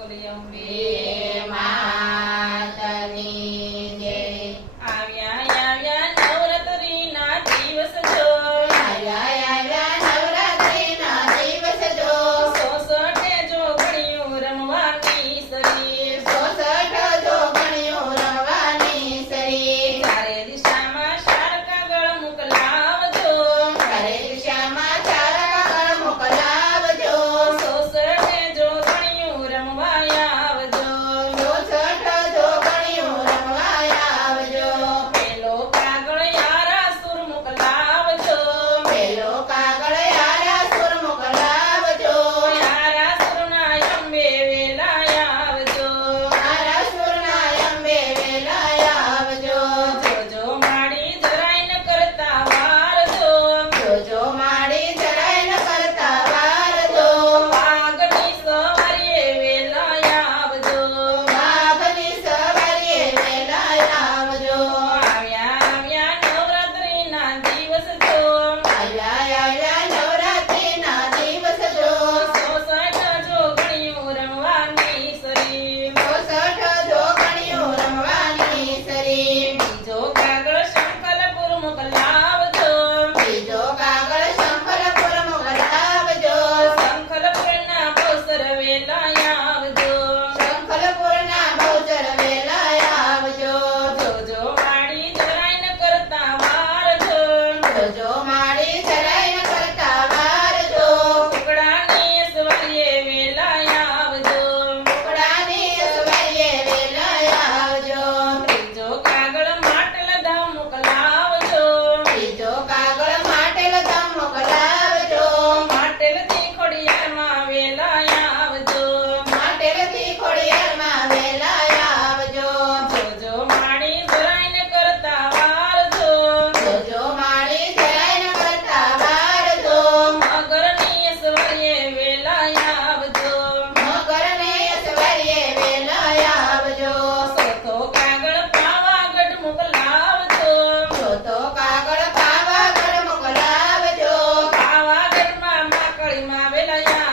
બોલી 回来呀。